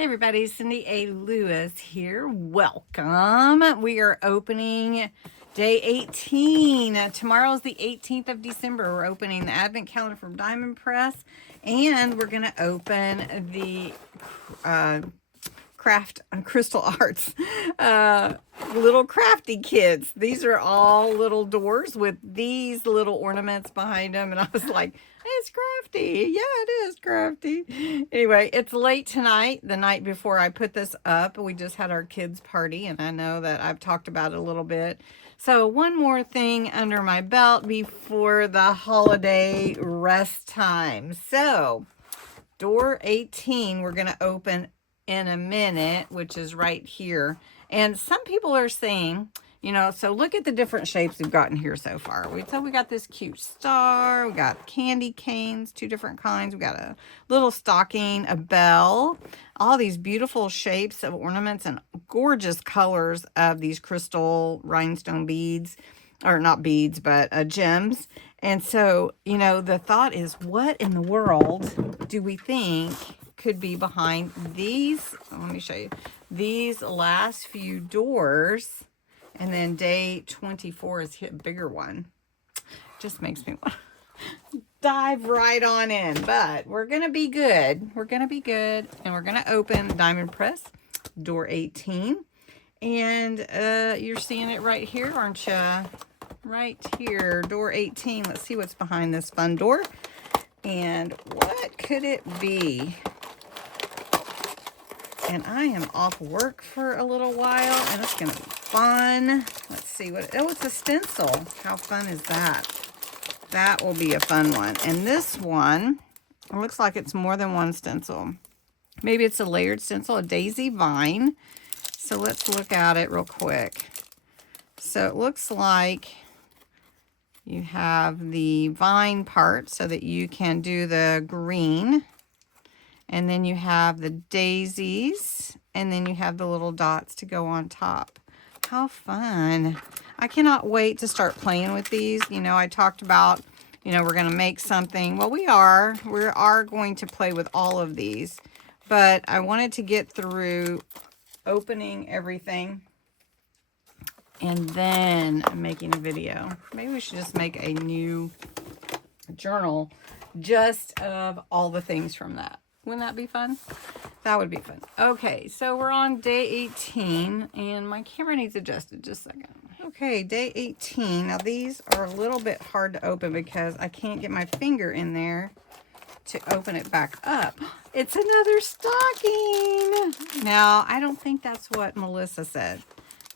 Hey everybody, Cindy A. Lewis here. Welcome. We are opening day 18. Tomorrow's the 18th of December. We're opening the Advent Calendar from Diamond Press, and we're going to open the craft crystal arts little crafty kits. These are all little doors with these little ornaments behind them, and I was like, it's crafty. Yeah, it is crafty. Anyway, it's late tonight, the night before I put this up. We just had our kids party, and I know that I've talked about it a little bit. So one more thing under my belt before the holiday rest time. So door 18 we're going to open in a minute, which is right here. And some people are saying, you know, so look at the different shapes we've gotten here so far. We got this cute star, we got candy canes, 2 different kinds. We got a little stocking, a bell, all these beautiful shapes of ornaments and gorgeous colors of these crystal rhinestone beads, or not beads, but gems. And so, you know, the thought is, what in the world do we think could be behind these? Let me show you these last few doors, and then day 24 is a bigger one. Just makes me want to dive right on in, but we're gonna be good. We're gonna be good, and we're gonna open Diamond Press door 18, and you're seeing it right here, aren't you? Right here, door 18. Let's see what's behind this fun door, and what could it be? And I am off work for a little while, and it's going to be fun. Let's see what, oh, it's a stencil. How fun is that? That will be a fun one. And this one, it looks like it's more than one stencil. Maybe it's a layered stencil, a daisy vine. So let's look at it real quick. So it looks like you have the vine part so that you can do the green. And then you have the daisies, and then you have the little dots to go on top. How fun. I cannot wait to start playing with these. You know, I talked about, you know, we're going to make something. Well, we are going to play with all of these, but I wanted to get through opening everything and then making a video. Maybe we should just make a new journal just of all the things from that. Wouldn't that be fun? That would be fun. Okay, so we're on day 18, and my camera needs adjusted. Just a second. Okay, day 18. Now, these are a little bit hard to open because I can't get my finger in there to open it back up. It's another stocking. Now, I don't think that's what Melissa said,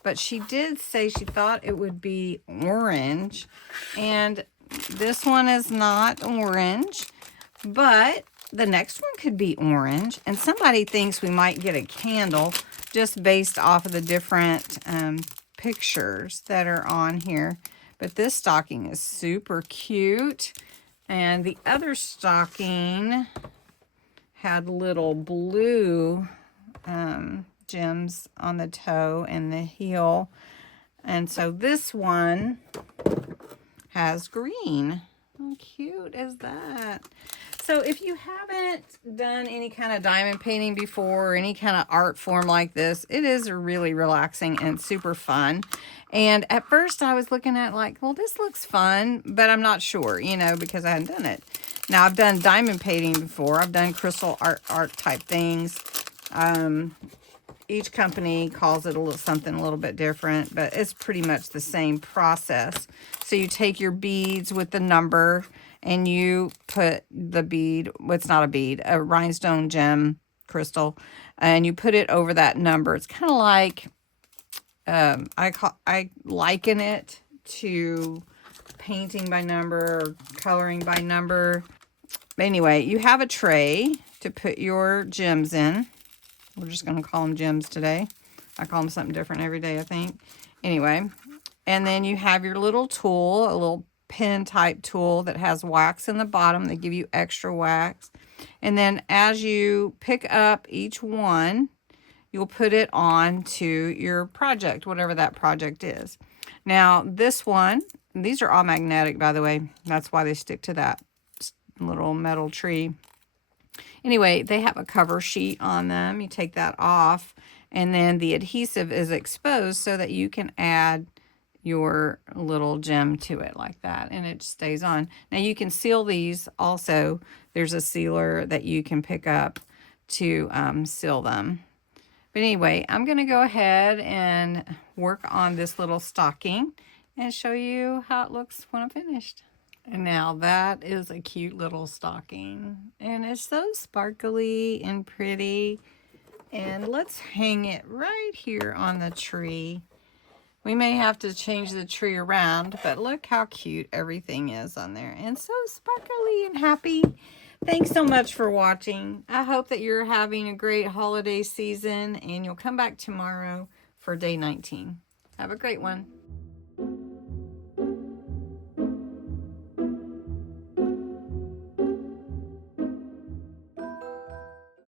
but she did say she thought it would be orange, and this one is not orange, but the next one could be orange, and somebody thinks we might get a candle just based off of the different pictures that are on here. But this stocking is super cute, and the other stocking had little blue gems on the toe and the heel, and so this one has green. How cute is that? So if you haven't done any kind of diamond painting before, or any kind of art form like this, it is really relaxing and super fun. And at first I was looking at like, well, this looks fun, but I'm not sure, you know, because I hadn't done it. Now, I've done diamond painting before. I've done crystal art type things. Each company calls it something a little bit different, but it's pretty much the same process. So you take your beads with the number, and you put the bead, well, it's not a bead, a rhinestone gem crystal, and you put it over that number. It's kind of like, I liken it to painting by number or coloring by number. But anyway, you have a tray to put your gems in. We're just going to call them gems today. I call them something different every day, I think. Anyway, and then you have your little tool, a little pen type tool that has wax in the bottom. They give you extra wax. And then as you pick up each one, you'll put it on to your project, whatever that project is. Now, this one, these are all magnetic, by the way. That's why they stick to that little metal tree. Anyway, they have a cover sheet on them. You take that off, and then the adhesive is exposed so that you can add your little gem to it like that, and it stays on. Now you can seal these also. There's a sealer that you can pick up to seal them. But anyway, I'm going to go ahead and work on this little stocking and show you how it looks when I'm finished. And now that is a cute little stocking, and it's so sparkly and pretty. And let's hang it right here on the tree. We may have to change the tree around, but look how cute everything is on there, and so sparkly and happy. Thanks so much for watching. I hope that you're having a great holiday season, and you'll come back tomorrow for day 19. Have a great one.